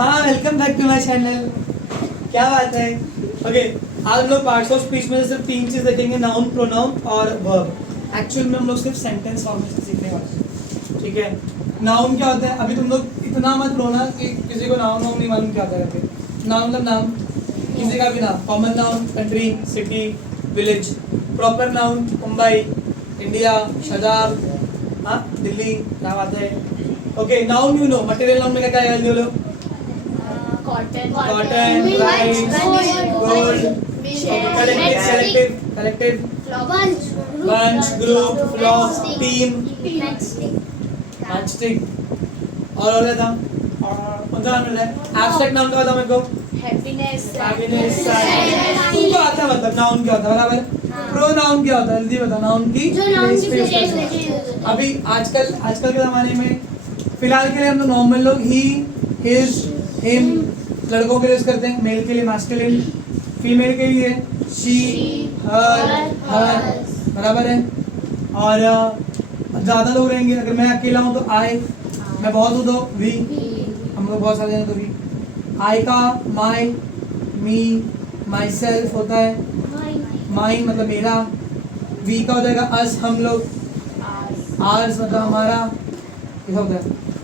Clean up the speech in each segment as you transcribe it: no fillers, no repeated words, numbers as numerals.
हाँ, welcome back to my channel. क्या बात है? ओके, आज हम लोग पार्ट्स ऑफ स्पीच में से सिर्फ 3 चीज देखेंगे, नाउन, प्रोनाउन और वर्ब। एक्चुअल में हम लोग सिर्फ सेंटेंस फॉर्मेशन सीखने वाले हैं, ठीक है? नाउन क्या होता है? अभी तुम लोग इतना मत रोना कि किसी को नाउन नहीं मालूम क्या होता है करके। नाउन मतलब नाम, किसी का भी नाम। Common noun country, city, village. Proper noun Mumbai, India, Shadab, हाँ दिल्ली। क्या बात है? Okay, noun you know. Material noun में क्या है? बोलो। Cotton, rice, gold. Collective, bunch, group, flock, team, matchstick। और क्या था? और कौन सा नाम मिल रहा है? Abstract नाउन का बताओ मेरे को। happiness, तुमको आता है मतलब नाउन क्या होता है, बराबर? प्रोनाउन क्या होता है? जल्दी बता। नाउन की अभी आजकल के ज़माने में फिलहाल के लिए हम लोग नॉर्मल लोग ही, हिज, हिम लड़कों के लिए यूज करते हैं। मेल के लिए मैस्कुलिन, फीमेल के लिए शी, हर, बराबर है। और ज़्यादा लोग रहेंगे। अगर मैं अकेला हूँ तो आई, मैं बहुत हूँ तो वी, हम लोग बहुत सारे हैं तो वी। आई का माई, मी, माई सेल्फ होता है। माई मतलब मेरा। वी का हो जाएगा अस, हम लोग। आर्स मतलब हमारा, ऐसा होता है।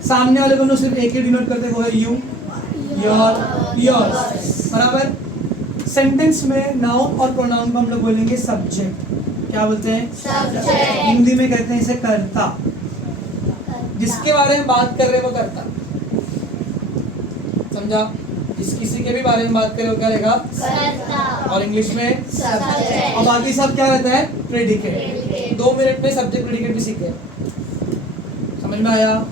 सामने वाले को हम लोग सिर्फ एक ही डिनोट करते हैं, वो है यू, योर, योर्स, बराबर। सेंटेंस में नाउन और प्रोनाउन को हम लोग बोलेंगे सब्जेक्ट। क्या बोलते हैं? Subject। हिंदी में कहते हैं इसे कर्ता। जिसके बारे में बात कर रहे हैं वो कर्ता, समझा? जिस किसी के भी बारे में बात करें वो क्या रहेगा? और इंग्लिश में Subject। और बाकी सब क्या रहता है? प्रेडिकेट। 2 मिनट में सब्जेक्ट प्रेडिकेट भी सीख गए। समझ में आया?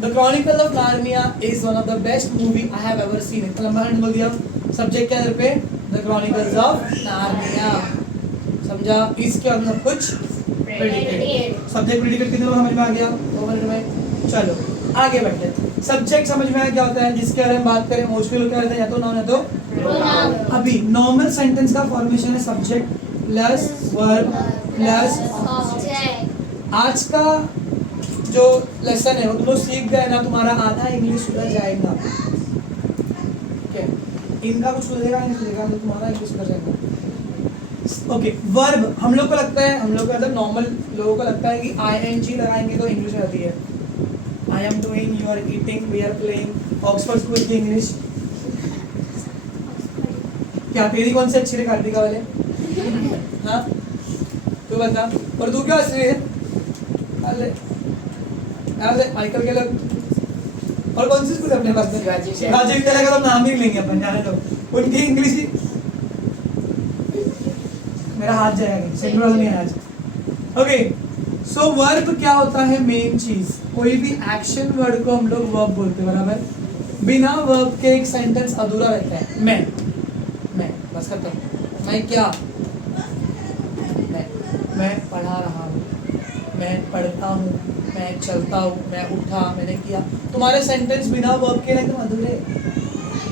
The Chronicle of Narnia is one of the best movie I have ever seen। इतना लंबा हैंड बोल दिया। सब्जेक्ट क्या है इधर पे? The Chronicles of Narnia। समझा? इसके अंदर कुछ प्रेडिकेट। सब्जेक्ट प्रेडिकेट कितने लोग समझ में आ गया? 2 मिनट में। चलो आगे बढ़ते हैं। सब्जेक्ट समझ में आया क्या होता है? जिसके बारे में बात करें मोस्टली लोग क्या रहते हैं, या तो नाउन है तो Pronoun। अभी नॉर्मल सेंटेंस का फॉर्मेशन है subject plus verb plus. Object। आज का जो लेसन है वो तुम लोग सीख गए ना, तुम्हारा आधा इंग्लिश सुधर जाएगा। ठीक है? इनका कुछ सुधरेगा नहीं सुधरेगा तो तुम्हारा इंग्लिश सुधर जाएगा। ओके, वर्ब हम लोग को लगता है, हम लोग का मतलब नॉर्मल लोगों को लगता है कि ING लगाएंगे तो इंग्लिश आती है। I am doing, you are eating, we are playing. Oxford school की इंग्लिश क्या तेरी कौन सी अच्छी है कार्तिका वाले? हाँ तू बता। और तू क्या हंस रही है? अरे माइकल के लोग और कौन सी स्कूल अपने पास में? राजीव विद्यालय का तो नाम ही लेंगे अपन, जाने दो। उनकी इंग्लिश ही मेरा हाथ जाएगा, सेंट्रल नहीं है आज। ओके, सो वर्ब क्या होता है? मेन चीज। कोई भी एक्शन वर्ड को हम लोग वर्ब बोलते हैं, बराबर। बिना वर्ब के एक सेंटेंस अधूरा रहता है। मैं बस खत्म। मैं क्या? मैं पढ़ा रहा हूँ, मैं पढ़ता हूँ, मैं चलता हूँ, मैं उठा, मैंने किया। तुम्हारे सेंटेंस बिना वर्ब के एकदम अधूरे।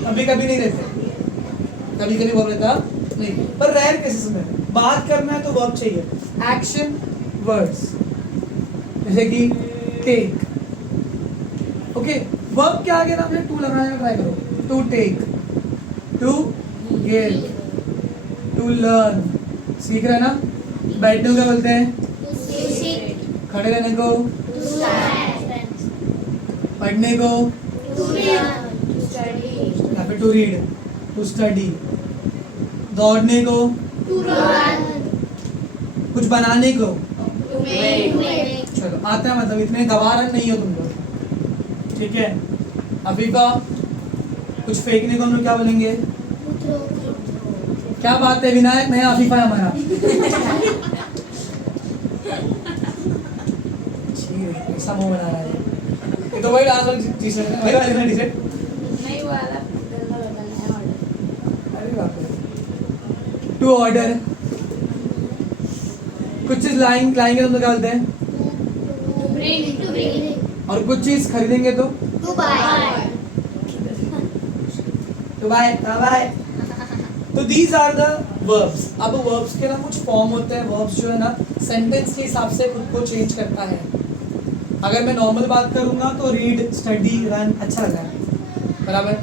कभी कभी नहीं रहते, कभी कभी वर्ब रहता नहीं, पर रेयर केसेस में। बात करना है तो वर्ब चाहिए। एक्शन वर्ड्स जैसे कि टेक। ओके, वर्ब क्या आगे नाम है? टू लगाने का ट्राई करो। To take, to give, to learn. सीख रहे ना? बैठने को क्या बोलते हैं? खड़े रहने को? पढ़ने को? या फिर टू रीड, टू स्टडी। दौड़ने को? कुछ बनाने को? चलो आता है, मतलब इतने गवार नहीं हो तुम लोग, ठीक है? अफीफा, कुछ फेंकने को हम लोग क्या बोलेंगे? क्या बात है विनायक, नया अफीफा है हमारा। ऐसा मुंह बना रहा है ये तो वही डाल टी-शर्ट है, वही वाला टी-शर्ट नहीं वाला बदलना है। अरे बाप रे। टू ऑर्डर, कुछ चीज लाएंगे तो हम लोग क्या बोलते हैं? और कुछ चीज खरीदेंगे तो? To buy। तो बाय। तो दीज आर द वर्ब्स। अब वर्ब्स के ना कुछ फॉर्म होते हैं। वर्ब्स जो है ना सेंटेंस के हिसाब से खुद को चेंज करता है। अगर मैं नॉर्मल बात करूंगा तो रीड, स्टडी, रन अच्छा लगा है। बराबर।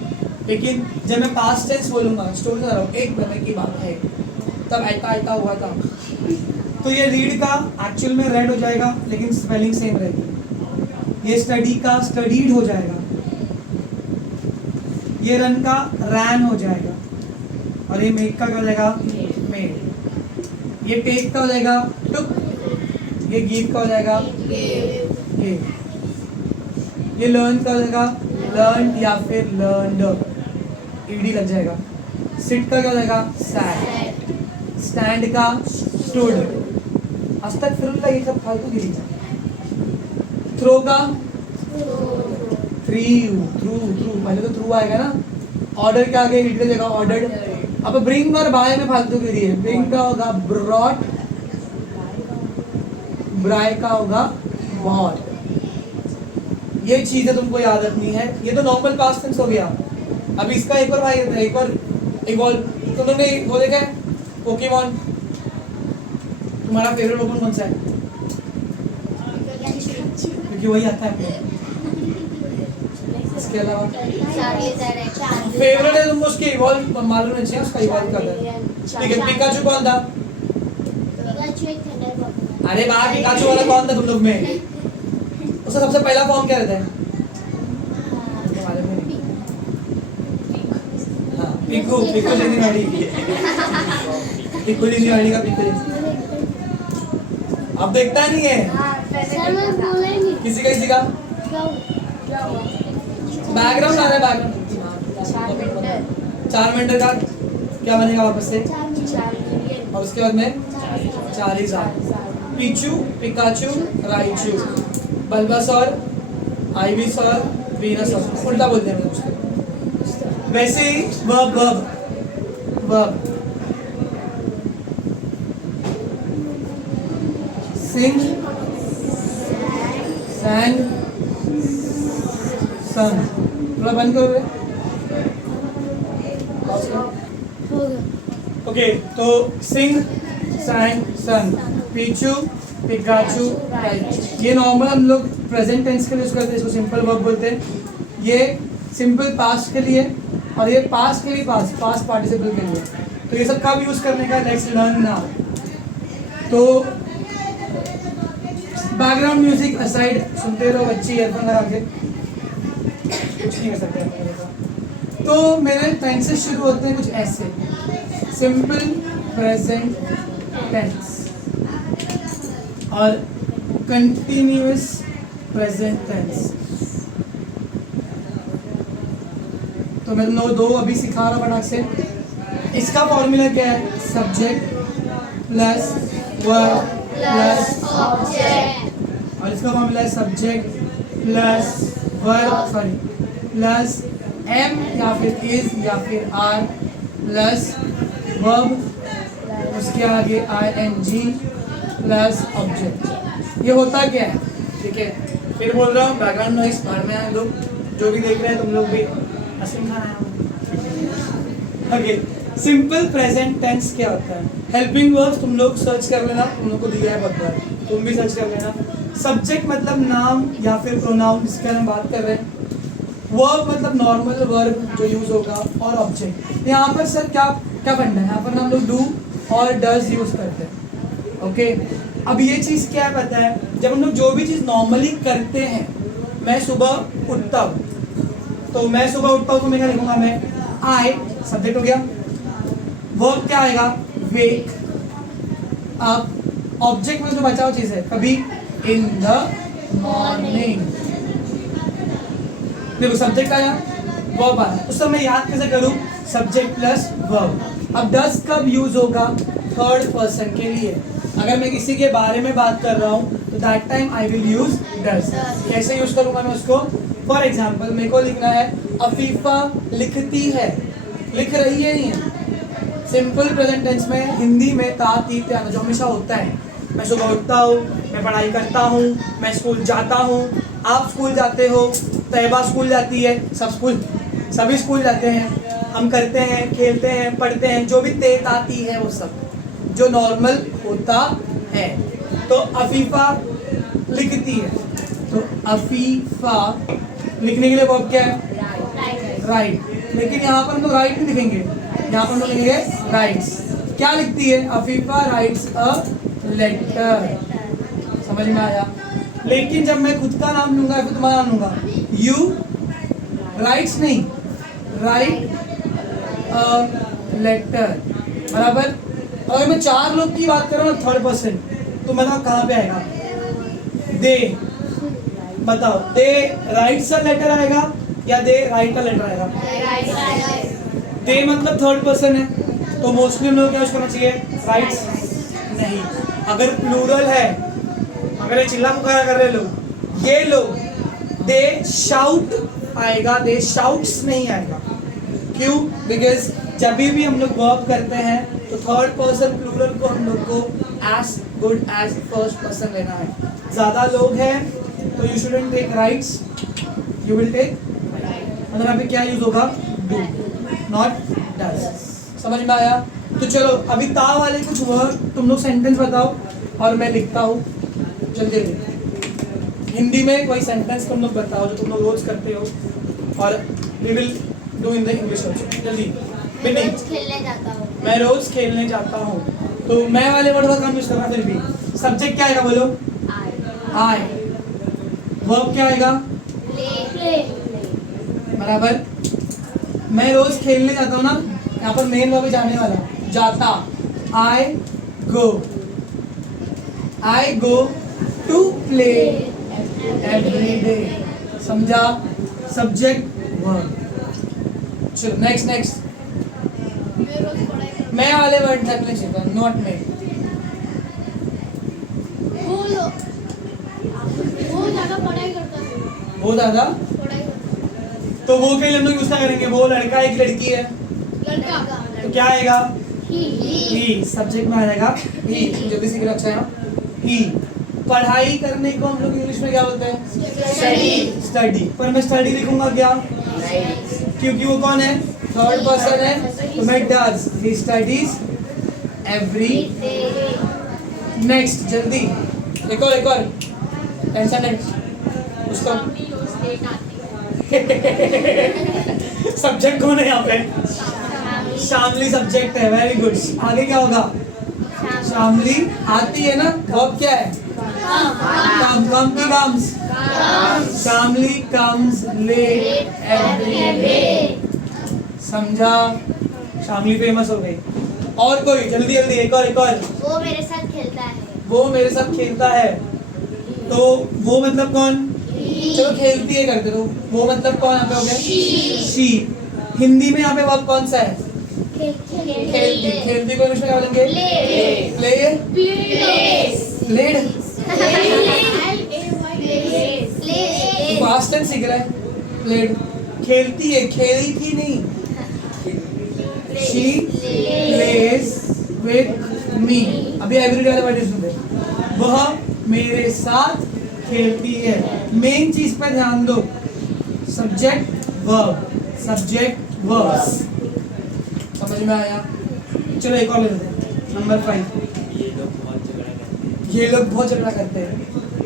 लेकिन जब मैं पास्ट टेंस बोलूंगा, स्टोरी बता रहा हूँ, एक महीने की बात है, तब ऐसा ऐसा हुआ था, तो ये रीड का एक्चुअल में रेड हो जाएगा, लेकिन स्पेलिंग सेम रहेगी। ये स्टडी का स्टडीड हो जाएगा, ये रन का रैन हो जाएगा, और ये मेक का क्या हो जाएगा, मेड। ये टेक का हो जाएगा टुक, ये गिव का हो जाएगा गिव। ये लर्न का हो जाएगा लर्न या फिर लर्नड, ईडी लग जाएगा। सिट का क्या हो जाएगा, सैट। स्टैंड का स्टूड। आज तक फिर ये सब फालतू गिरी। थ्रो का थ्रू, पहले तो थ्रू आएगा ना। ऑर्डर के आगे ईडी लगेगा, ऑर्डर्ड। अब ब्रिंग और बाय में फालतू गिरी है। ब्रिंग का होगा ब्रॉट, ब्राय का होगा बॉट। ये चीजें तुमको याद रखनी है। ये तो नॉर्मल पास्ट टेंस हो गया। अब इसका एक और भाई है, एक और तुम लोगों ने वो देखा है पोकेमॉन? तुम्हारा फेवरेट पोकेमॉन कौन सा है? क्योंकि वही आता है अपने। इसके अलावा फेवरेट है तुमको, उसके इवॉल्व मालूम नहीं चाहिए, उसका इवॉल्व कर दे। ठीक है, पिकाचू कौन था? अरे बाप, पिकाचू वाला कौन था तुम लोग में? उसका सबसे पहला फॉर्म क्या रहता है? हाँ, पिकू, पिकू जैसी गाड़ी। पिकू जैसी गाड़ी का पिकू जैसी। अब देखता नहीं है किसी का बैकग्राउंड आ रहा है, बैकग्राउंड 4 मिनट का क्या बनेगा वापस से, और उसके बाद में 4 ही साल। पिचू, पिकाचू, राइचू, बल्बासौर, आइवीसौर, वीनासौर। उल्टा बोलते हैं उसको। वैसे ही वर्ब वर्ब वर्ब सिंग, सैंग, सन। थोड़ा बंद करोगे? ओके, तो सिंग, सैंग, सन, पिचू, पिकाचू, राइचू। ये नॉर्मल हम लोग प्रेजेंट टेंस के लिए यूज करते हैं, इसको सिंपल वर्ब बोलते हैं। ये सिंपल पास्ट के लिए, और ये पास्ट के लिए पास्ट पार्टिसिपल के लिए। तो ये सब कब यूज करने का, लेट्स लर्न नाउ। तो बैकग्राउंड म्यूजिक असाइड सुनते रहो बच्चे ईयरफोन लगा के, कुछ नहीं कर सकते। तो मेरे टेंसेस शुरू होते हैं कुछ ऐसे, सिंपल प्रेजेंट टेंस और कंटिन्यूअस प्रेजेंट टेंस। तो मैं तुम लोग 2 अभी सिखा रहा हूँ फटाक से। इसका फॉर्मूला क्या है? Subject plus verb plus object. और इसका फॉर्मूला है subject plus verb plus am या फिर इज या फिर आर प्लस वर्ब, उसके आगे ING प्लस ऑब्जेक्ट। ये होता क्या है? ठीक है, फिर बोल रहा हूँ, बैकग्राउंड नॉइस बाहर में आए लोग, जो भी देख रहे हैं तुम लोग भी हसीन खाना है। ओके, सिंपल प्रेजेंट टेंस क्या होता है? हेल्पिंग वर्ब्स तुम लोग सर्च कर लेना, तुम लोग को दिया है बहुत बार, तुम भी सर्च कर लेना। सब्जेक्ट मतलब नाम या फिर प्रोनाउन, जिसके बारे में बात कर रहे हैं। वर्ब मतलब नॉर्मल वर्ब जो यूज होगा, और ऑब्जेक्ट। यहाँ पर सर क्या क्या फंडा है? यहाँ पर हम लोग डू और डज यूज करते हैं। ओके, अब ये चीज़ क्या है पता है? जब हम लोग जो भी चीज़ नॉर्मली करते हैं, मैं सुबह उठता हूँ, तो मैं सुबह उठता हूँ तो मैं क्या लिखूंगा? मैं आई, सब्जेक्ट हो गया। वर्ब क्या आएगा? Wake up. ऑब्जेक्ट में जो बचा हुआ चीज़ है, कभी इन द मॉर्निंग। देखो सब्जेक्ट आया, वर्ब आया, उस समय याद कैसे करूं? Subject plus verb. अब डज कब यूज होगा? थर्ड पर्सन के लिए। अगर मैं किसी के बारे में बात कर रहा हूं तो that time I will use does. कैसे यूज करूंगा मैं उसको? फॉर एग्जाम्पल मेरे को लिखना है अफीफा लिखती है, लिख रही है नहीं है। सिंपल प्रेजेंट टेंस में हिंदी में ता ती ते आना जो हमेशा होता है। मैं सुबह उठता हूँ, मैं पढ़ाई करता हूँ, मैं स्कूल जाता हूँ, आप स्कूल जाते हो, तैयबा स्कूल जाती है, सभी स्कूल जाते हैं, हम करते हैं, खेलते हैं, पढ़ते हैं, जो भी ते ताती है वो सब जो नॉर्मल होता है। तो अफीफा लिखती है, तो अफीफा लिखने के लिए वर्ब क्या है? राइट, लेकिन यहाँ पर हम लोग राइट नहीं लिखेंगे, यहाँ पर हम लोग लिखेंगे राइट्स। क्या लिखती है? Afifa writes a letter. समझ में आया? लेकिन जब मैं खुद का नाम लूंगा या फिर तुम्हारा नाम लूंगा, यू राइट्स नहीं, राइट अ लेटर, बराबर। अगर मैं 4 लोग की बात करूँ ना, थर्ड पर्सन, तो बताओ कहाँ पे आएगा? दे, बताओ, दे राइट्स अ लेटर आएगा या दे राइट अ लेटर आएगा? दे मतलब थर्ड पर्सन है, तो मोस्टली हम लोग क्या यूज करना चाहिए? राइट्स। नहीं, अगर प्लूरल है, अगर ये चिल्ला पुकारा कर रहे लोग, ये लोग, दे शाउट आएगा, दे शाउट्स नहीं आएगा। क्यों? बिकॉज जब भी हम लोग वर्ब करते हैं तो थर्ड पर्सन प्लूरल को हम लोग को as good as first person लेना है। ज्यादा लोग हैं तो you shouldn't take writes, you will take, मतलब यहाँ पे क्या यूज होगा? Do, not does. समझ में आया? तो चलो अभी ता वाले कुछ वर्ड तुम लोग सेंटेंस बताओ और मैं लिखता हूँ जल्दी जल्दी। हिंदी में कोई सेंटेंस तुम लोग बताओ जो तुम लोग रोज करते हो, और we will do in the English also. जल्दी। रोज खेलने जाता हूँ। मैं रोज खेलने जाता हूँ, तो मैं वाले वर्ड का कम यूज करना। फिर भी सब्जेक्ट क्या आएगा? बोलो। आई। वर्ब क्या आएगा? प्ले। बराबर। मैं रोज खेलने जाता हूँ ना, यहाँ पर मेन वर्ब जाने वाला, जाता। I go, I go to play every day. समझा? Subject verb. चलो नेक्स्ट नेक्स्ट। मैं वाले वर्ड रखने चाहिए, नॉट मैं। वो ज्यादा पढ़ाई करता है। वो दादा, पढ़ाई करता तो वो के लिए हम लोग यूज क्या करेंगे? वो लड़का एक लड़की है, है। लड़का। तो क्या आएगा? ही। ही। सब्जेक्ट में आ जाएगा ही। जल्दी से अच्छा है ही। पढ़ाई करने को हम लोग इंग्लिश में क्या बोलते हैं? स्टडी। स्टडी। पर मैं स्टडी लिखूंगा क्या? क्योंकि वो कौन है? थर्ड पर्सन है, तो मैं does, he studies every. Next जल्दी, एक और टेंशन है उसको। सब्जेक्ट कौन है यहाँ पे? शामली सब्जेक्ट है, वेरी गुड। आगे क्या होगा? शामली आती है ना, वर्ब क्या है? कम की comes. Shamli comes late every day. समझा? शामली फेमस हो गई। और कोई? जल्दी जल्दी, एक और वो मेरे साथ खेलता है। वो मेरे साथ खेलता है, तो वो मतलब कौन? चलो खेलती है करते, तो वो मतलब कौन यहाँ पे हो गया? शी। हिंदी में यहाँ पे वर्ब कौन सा है? खेलती। खेलती को इंग्लिश में क्या बोलेंगे? प्ले। प्लेड। पास्ट टेंस सीख रहा है। प्लेड। खेलती है, खेली थी नहीं। She plays with me। अभी एवरीडे वाले वर्ड सुनते। वह मेरे साथ खेलती है। मेन चीज पे ध्यान दो, सब्जेक्ट वर्ब, सब्जेक्ट वर्ब्स। समझ में आया? चलो एक और ले लेते हैं, नंबर 5। ये लोग बहुत झगड़ा करते हैं,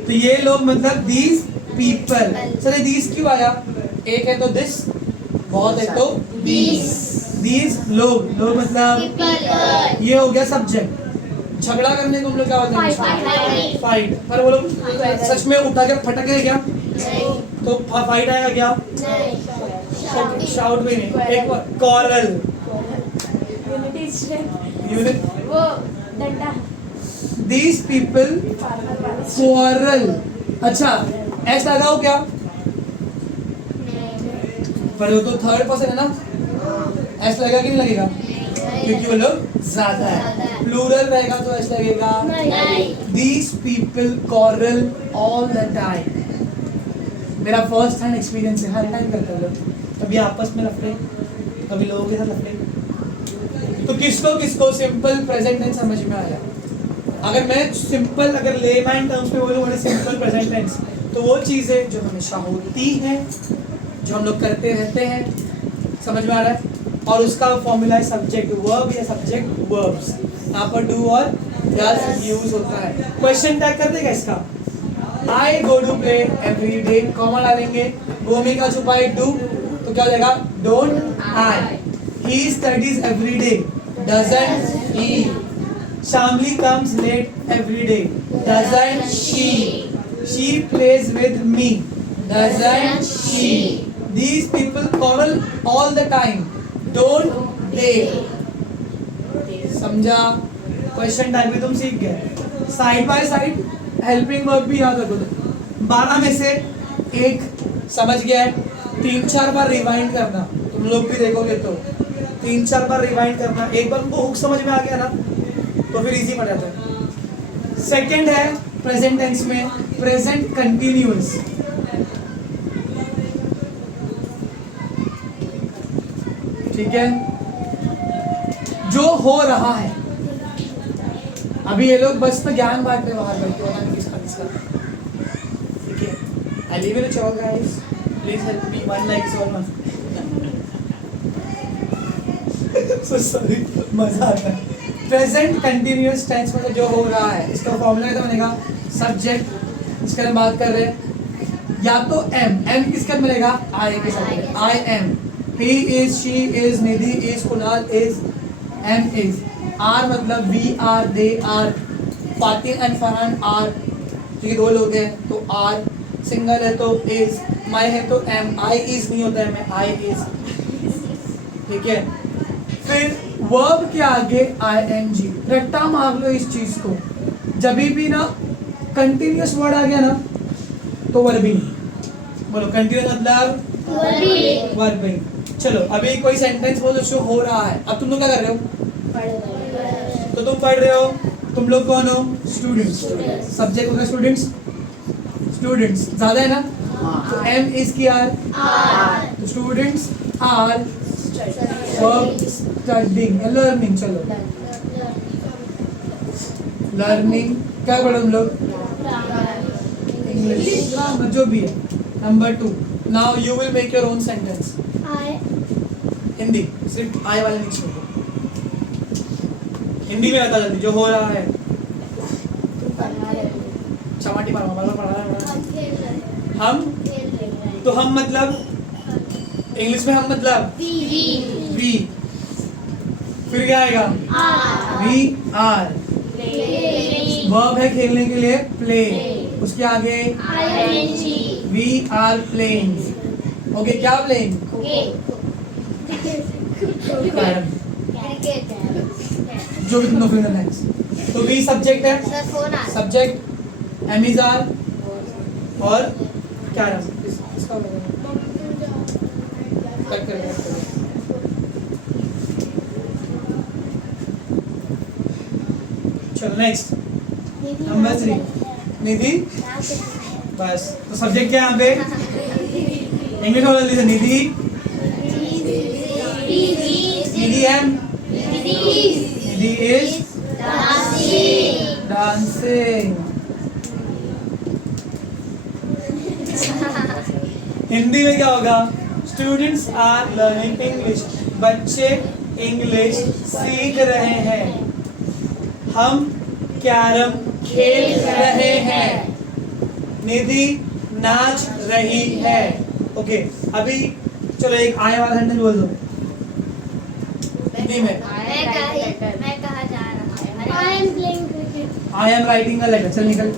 तो ये लोग मतलब these people। चलिए these क्यों आया? एक है तो this, बहुत है तो these लोग मतलब ये हो गया सब्जेक्ट। झगड़ा करने को हम लोग क्या बोलते हैं? फाइट। पर वो लोग सच में उठा के फटक गए क्या? तो फाइट आएगा क्या? शाउट भी नहीं। एक कॉरल, यूनिट। वो डंडा। These people quarrel। अच्छा, ऐसा लगाओ क्या? पर वो तो थर्ड पर्सन है ना, ऐसा लगेगा कि नहीं लगेगा? क्योंकि वो लोग ज्यादा है। प्लूरल रहेगा तो ऐसा लगेगा These people quarrel all the time। मेरा फर्स्ट हैंड एक्सपीरियंस है, हर टाइम करते हैं लोग, कभी आपस में लफड़े, कभी लोगों के साथ लफड़े। तो किसको सिंपल प्रेजेंट टेंस समझ में आया? अगर मैं सिंपल, अगर लेमैन टर्म्स में बोलूँ सिंपल प्रेजेंट टेंस, तो वो चीज़ें जो हमेशा होती हैं, जो हम लोग करते रहते हैं। समझ में आ रहा है? और उसका फॉर्मूला है सब्जेक्ट वर्ब या सब्जेक्ट वर्ब्स। यहाँ पर डू और डज यूज होता है। क्वेश्चन टैग कर देगा इसका, I go to play every day, comma डालेंगे, गो में क्या छुपा है? डू, तो तो क्या हो जाएगा? Don't I. He studies every day. Doesn't he. Shamli comes late every day. Doesn't she. She plays with me. Doesn't she. These people quarrel all the time. Don't they? समझा? क्वेश्चन टाइप भी तुम सीख गए. Side by side helping verb भी याद रखो. 12 में से एक समझ गया है. 3-4 बार रिवाइंड करना. तुम लोग भी देखोगे तो 3-4 बार रिवाइंड करना. एक बार तुमको हुक समझ में आ गया ना तो फिर इजी पड़ जाता है. सेकंड है प्रेजेंट टेंस में प्रेजेंट कंटिन्यूअस. ठीक है, जो हो रहा है. अभी ये लोग बस में ज्ञान बांट रहे बाहर बैठ के, पता नहीं किसका किसका. ठीक है, I leave it all guys, please help me. One like is all. So sorry, मजा आता है. प्रेजेंट कंटिन्यूअस टेंस मतलब जो हो रहा है. इसका फॉर्मूला कैसा बनेगा? सब्जेक्ट, इसके बारे में बात कर रहे हैं, या तो एम किसके साथ मिलेगा? आई के साथ. I am. He is, she is, Nidhi is, Kunal is, M is. R मतलब we are, they are, Fatih and Farhan are. ठीक है, 2 लोग हैं तो R. सिंगल है तो is. My है तो M. I is नहीं होता है मैं I is. ठीक है, फिर verb के आगे ing. रट्टा मार लो इस चीज को. जब भी ना कंटिन्यूअस वर्ड आ गया ना तो वर्बिंग. बोलो कंटिन्यूअस मतलब वर्बिंग. चलो अभी कोई सेंटेंस बोलो जो हो रहा है. अब तुम लोग क्या कर रहे हो? तो तुम पढ़ रहे हो. तुम लोग कौन हो? स्टूडेंट्स. सब्जेक्ट होगा स्टूडेंट्स. स्टूडेंट्स ज्यादा है ना, तो एम इज की आर. तो स्टूडेंट्स आर स्टडिंग या लर्निंग. चलो लर्निंग क्या पढ़ो तुम लोग? इंग्लिश. जो भी है. Number 2. Now you will make your own sentence. Hindi, सिर्फ आय वाले नहीं छोड़ो. हिंदी में बता जल्दी जो हो रहा है. चमाटी मारो. हम, तो हम मतलब इंग्लिश में हम मतलब वी. फिर क्या आएगा? We are. वर्ब है खेलने के लिए प्ले. उसके आगे वी आर प्लेइंग. ओके, क्या प्लेइंग? जो भी तुम लोग फिर नेक्स्ट. तो वी सब्जेक्ट है. Subject am is are. और क्या है इसका? कट करेंगे. चलो नेक्स्ट नंबर 3 निधि. बस, तो सब्जेक्ट क्या है यहाँ पे? इंग्लिश में जल्दी से. Nidhi. Nidhi am. Nidhi is dancing. Hindi में क्या होगा? Students are learning English. बच्चे इंग्लिश सीख रहे हैं. हम कैरम खेल रहे हैं. निधि नाच रही है. ओके, अभी चलो एक आय वाला सेंटेंस बोल दो हिंदी में. मैं कहा जा रहा है. I am writing a letter. चल निकल.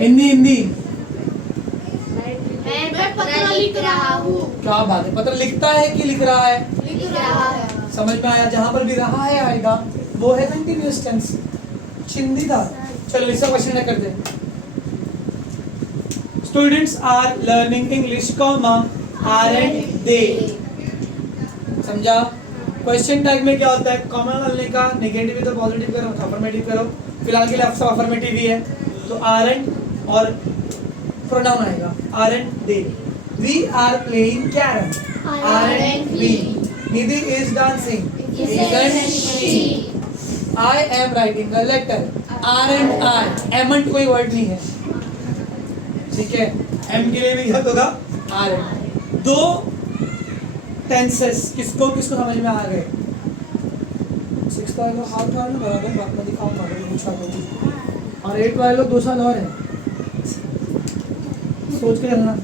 हिंदी हिंदी. मैं पत्र लिख रहा हूँ. क्या बात है. पत्र लिखता है कि लिख रहा है? लिख रहा है. समझ में आया. जहां पर भी रहा है आएगा वो है कंटिन्यूअस टेंस. चिंदी था. चलो इसका क्वेश्चन कर दे. Students are learning English comma aren't they. समझा? क्वेश्चन टैग में क्या होता है? कॉमन डालने का. नेगेटिव है तो पॉजिटिव करो, अफर्मेटिव करो. फिलहाल के लिए आप सब अफर्मेटिव ही है तो आरंट और प्रोनाउन आएगा. Aren't they. We are playing carrom. Aren't we. Nidhi is dancing. Isn't she. I am writing a letter. Aren't I. Amn't कोई वर्ड नहीं है. ठीक है, एम के लिए भी याद होगा आरंट. 2 टेंसेस किसको किसको समझ में आ गए? 6 वाले हाथ वाले बराबर बात में दिखाऊंगा पूछा तो. और 8 वाले लोग 2 साल और है. सोच के चलना.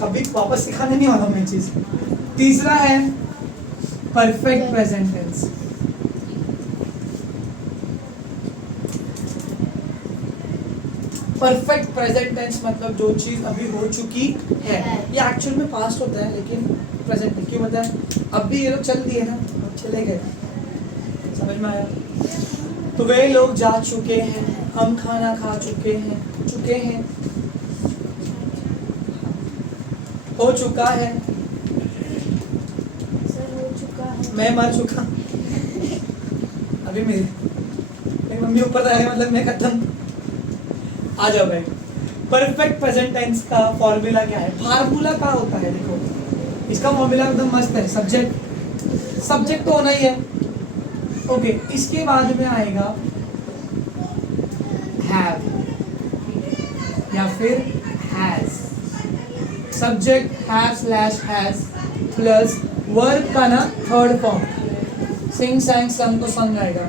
कभी वापस सिखाने नहीं वाला मैं चीज। तीसरा है perfect present tense. Perfect present tense मतलब जो चीज अभी हो चुकी है, ये एक्चुअल में पास्ट होता है लेकिन प्रेजेंट में क्यों होता है? अब भी ये लोग चल दिए ना, अब चले गए, समझ में आया? तो वे लोग जा चुके हैं, हम खाना खा चुके हैं, हो चुका है, मैं मर चुका, अभी मेरी मम्मी ऊपर जाएगा मतलब मैं खत्म। आ जाओ भाई, परफेक्ट प्रेजेंट टेंस का फॉर्मूला क्या है? फार्मूला क्या होता है? देखो इसका फॉर्मूला एकदम मस्त है। सब्जेक्ट तो होना ही है, ओके। इसके बाद में आएगा हैव या फिर has. Subject have slash has plus verb का ना थर्ड फॉर्म, सिंग सैंग सम तो संग आएगा,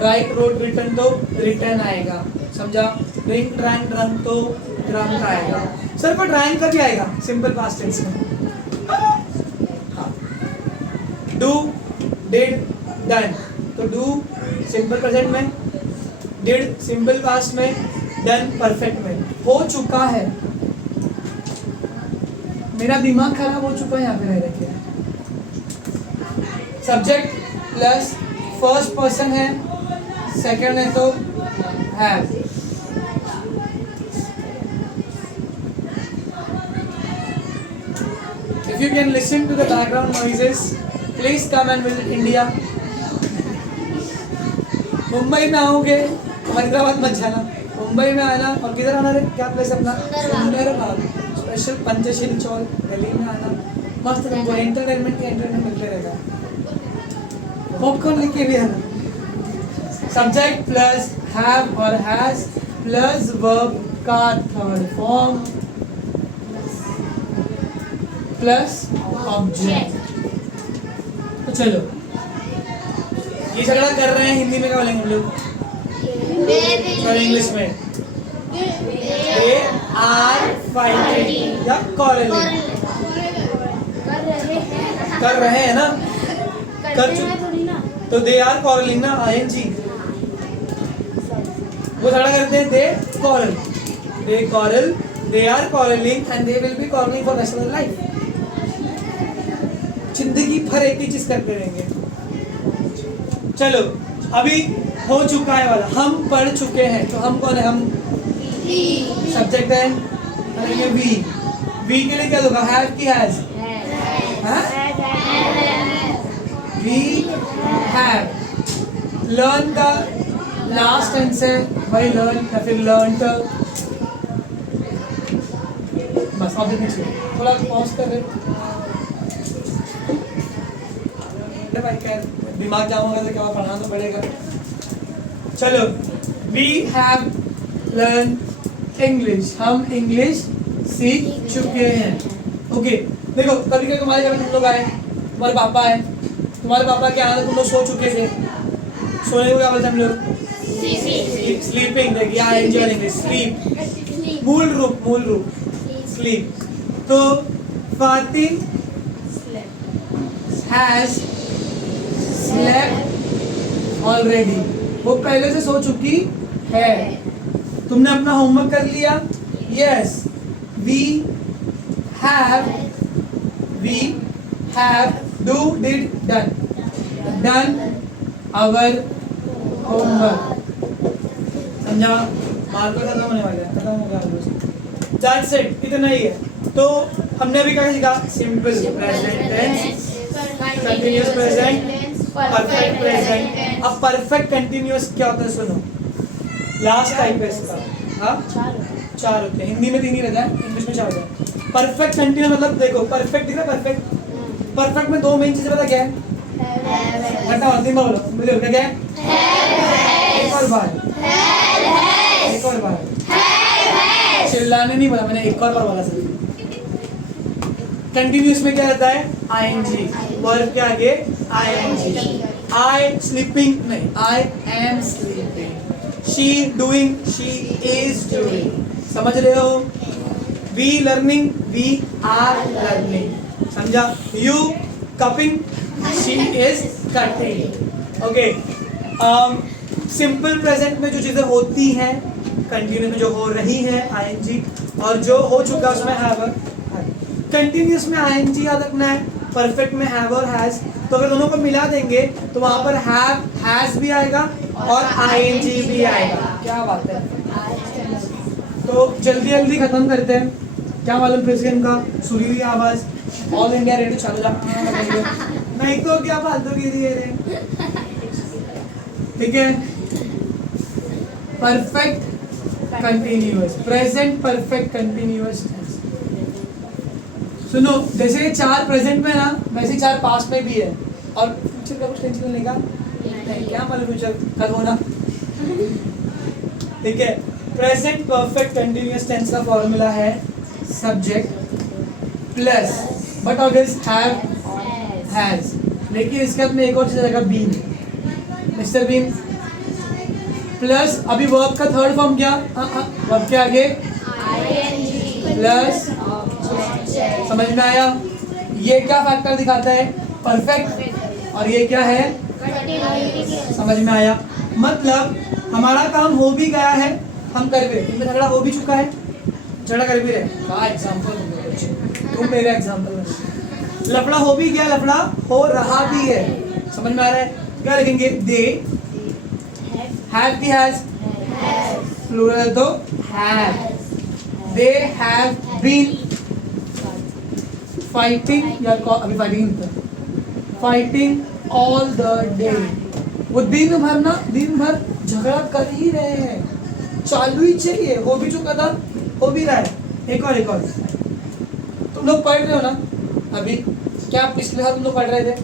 राइट रोड रिटर्न तो रिटर्न आएगा, समझा? ड्रिंक ड्रैंक ड्रंक तो ड्रंक आएगा। सर पर ड्रैंक का भी आएगा सिंपल पास्ट टेंस में। हाँ, डू डिड डन, तो डू सिंपल प्रेजेंट में, डिड सिंपल पास्ट में, डन परफेक्ट में। हो चुका है, मेरा दिमाग खराब हो चुका है यहाँ पे रह रखे। सब्जेक्ट प्लस फर्स्ट पर्सन है, सेकंड है तो have. If you can listen to the background noises, please come and visit India. Mumbai में आओगे तो हैदराबाद मत जाना, मुंबई में आना। और किधर आना रे? क्या प्लेस अपना? सुंदरबाग। स्पेशल पंचशील चौल दिल्ली में आना, मस्त तुमको एंटरटेनमेंट मिलते रहेगा। पॉपकॉर्न लेके भी आना। सब्जेक्ट प्लस हैव और हैज प्लस वर्ब का थर्ड फॉर्म प्लस ऑब्जेक्ट। तो चलो ये झगड़ा कर रहे हैं, हिंदी में क्या बोलेंगे हम लोग? सॉरी इंग्लिश में दे आर फाइटिंग या quarreling। कर रहे हैं ना, कर चुके तो दे आर quarreling ना, ing। वो झगड़ा करते हैं, दे quarrel, they are quarreling and they will be quarreling for rest of their life। जिंदगी भर एक ही चीज करते रहेंगे। चलो अभी हो चुका है वाला, हम पढ़ चुके हैं, तो हम कौन है? हम सब्जेक्ट है, वी के लिए क्या होगा? हैव की हैज? We have. लर्न का लास्ट टेंस है वही लर्न या फिर लर्नड। बस अब थोड़ा पॉज कर रहे, भाई क्या दिमाग जाम होगा तो क्या पढ़ाना तो पड़ेगा। चलो वी हैव लर्न इंग्लिश, हम इंग्लिश सीख चुके हैं। ओके देखो कभी कभी तुम्हारे घर में तुम लोग आए, तुम्हारे पापा है, तुम्हारे पापा के आने तुम लोग सो चुके थे, सोने को क्या बोलते हम लोग? स्लीपिंग। देखिए आई एंजॉय इंग्लिश, स्लीप मूल रूप स्लीप। तो फातिन हैज स्लेप्ट ऑलरेडी, वो पहले से सो चुकी है। तुमने अपना होमवर्क कर लिया? Yes. We have do did done our homework. समझा? मार्कर खत्म होने वाले हैं, खत्म हो गया। दैट्स इट, इतना ही है। तो हमने अभी क्या सीखा? Simple present tense, continuous present, perfect present. अब परफेक्ट कंटीन्यूअस क्या होता है सुनो, लास्ट टाइप है इसका। हाँ 4 होते हैं, हिंदी में 3 ही रहता है, इंग्लिश में 4 होता है। परफेक्ट कंटीन्यूअस मतलब देखो परफेक्ट दिख रहा है, परफेक्ट में 2 मेन चीजें पता क्या है? घटा तीन बोलो, बोलो क्या है? एक और बार चिल्लाने नहीं बोला मैंने, एक और बार बोला सर। कंटिन्यूअस में क्या रहता है? आईएनजी, वर्ब के आगे आईएनजी। आई स्लीपिंग नहीं, I am sleeping. She doing, she is doing. समझ रहे हो? We learning, we are learning. समझा? You cupping, she is cutting. Okay. Simple present में जो चीजें होती हैं, कंटिन्यू में जो हो रही है आईएनजी, और जो हो चुका उसमें हैव. कंटिन्यूस में आईएनजी याद रखना है, परफेक्ट में हैव और हैज. तो अगर दोनों को मिला देंगे तो वहां पर हैव हैज भी आएगा और आईएनजी भी आएगा. क्या बात है. तो जल्दी जल्दी खत्म करते हैं. क्या मालूम फिर से इनका सुरीली आवाज ऑल इंडिया रेडियो चालू जा. नहीं तो क्या फालतू की दिए रे. ठीक है. Perfect continuous, present perfect continuous. सुनो, जैसे 4 प्रेजेंट में ना, वैसे 4 पास्ट में भी है. और फ्यूचर का कुछ टेंशन लेगा नहीं. क्या मालूम फ्यूचर कल होना. ठीक है. प्रेजेंट परफेक्ट कंटिन्यूअस टेंस का फॉर्मूला है सब्जेक्ट प्लस बट अगर हैव हैज. लेकिन इसके बाद में एक और चीज आएगा बीन. मिस्टर बीन प्लस अभी वर्ब का थर्ड फॉर्म क्या? वर्ब के आगे प्लस. समझ में आया? ये क्या फैक्टर दिखाता है? परफेक्ट. और ये क्या है? समझ में आया? मतलब हमारा काम हो भी गया है, हम कर भी रहे. इनमें झगड़ा हो भी चुका है, झगड़ा कर भी रहे. क्या एग्जाम्पल तुम मेरे एग्जाम्पल. लफड़ा हो भी गया, लफड़ा हो रहा भी है. समझ में आ रहा है? क्या लिखेंगे? दे हैव की हैज, प्लूरल तो have. They have been fighting, या अभी फाइटिंग ऑल द डे. वो दिन भर झगड़ा कर ही रहे हैं. चालू ही चाहिए. हो भी चुका था, हो भी रहा है. एक और तुम लोग पढ़ रहे हो ना अभी? क्या पिछले साल तुम लोग पढ़ रहे थे?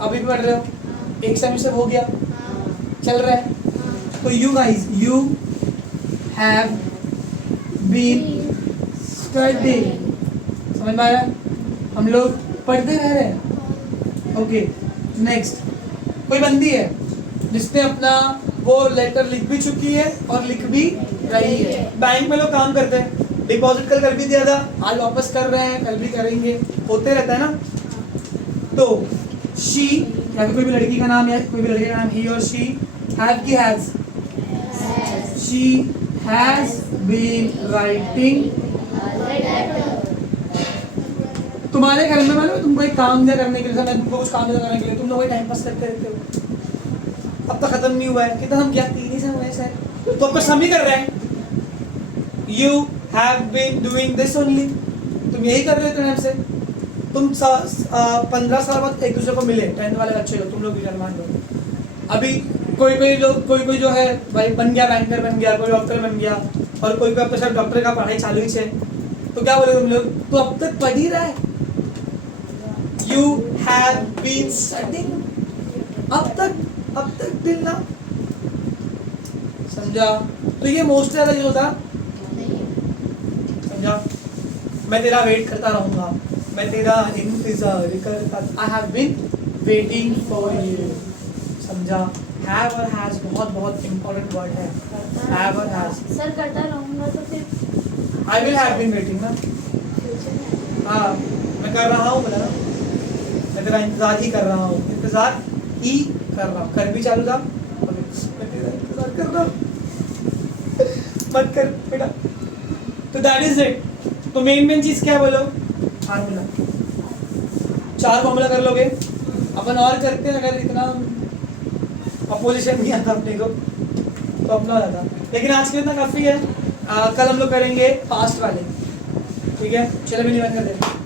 अभी भी पढ़ रहे हो? एक सेमेस्टर हो गया, चल रहा है. तो you guys, you have been studying. समझ में आया? हम लोग पढ़ते रह रहे हैं. ओके. नेक्स्ट, कोई बंदी है जिसने अपना वो लेटर लिख भी चुकी है और लिख भी रही है. बैंक में लोग काम करते हैं. डिपॉजिट कल कर भी दिया था, आज वापस कर रहे हैं, कल भी करेंगे. होते रहता है ना. तो शी या फिर कोई भी लड़की का नाम या कोई भी लड़के का नाम, ही और शी हैव की has. She has been writing. तुम्हारे घर में मालूम तुमको एक काम दिया करने के लिए, मैं तुमको कुछ काम दिया करने के लिए, तुम लोग टाइम पास करते रहते हो. अब तक खत्म नहीं हुआ है. कितना हम क्या 3 ही से हुए सर. तो आपको सभी कर रहे हैं. You have been doing this only. तुम यही कर रहे थे टाइम से. तुम 15 साल बाद एक दूसरे को मिले, 10th वाले बच्चे हो, तुम लोग भी मान लो. अभी कोई जो है भाई बन गया, बैंकर बन गया, कोई डॉक्टर बन गया, और कोई अब तो डॉक्टर का पढ़ाई चालू ही है. तो क्या बोले तुम लोग? तो अब तक पढ़ ही रहा है. You have been studying. अब तक टिल नाउ. समझा? तो ये मोस्ट ज्यादा यूज होता. समझा? मैं तेरा वेट करता रहूंगा, मैं तेरा इंतजार करता. I have been waiting for you. समझा? हैव और हैज बहुत इंपॉर्टेंट वर्ड है. हैव और हैज. सर करता रहूंगा तो फिर I will have been waiting ना. हाँ, मैं कर रहा हूँ बोला ना. मैं तेरा इंतजार ही कर रहा हूँ. इंतजार ही कर रहा हूँ. कर भी चालू था. मैं तेरा इंतजार कर रहा हूँ. मत कर बेटा. तो दैट इज इट. तो मेन चीज क्या बोलो? फार्मूला. 4 फार्मूला कर लोगे. अपन और करते हैं. अगर इतना अपोजिशन नहीं आता अपने को तो अपना हो जाता. लेकिन आज के इतना काफी है. कल हम लोग करेंगे पास्ट वाले. ठीक है, चलो भी निबंध कर देते.